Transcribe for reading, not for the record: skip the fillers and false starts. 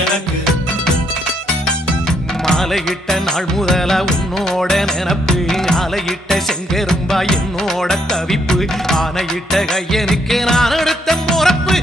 எனக்கு மாலையிட்ட நாள் முதலா உன்னோட நினப்பு ஆலையிட்ட செங்கரும்பா என்னோட தவிப்பு ஆனையிட்ட கையனுக்கு நான் எடுத்த முறப்பு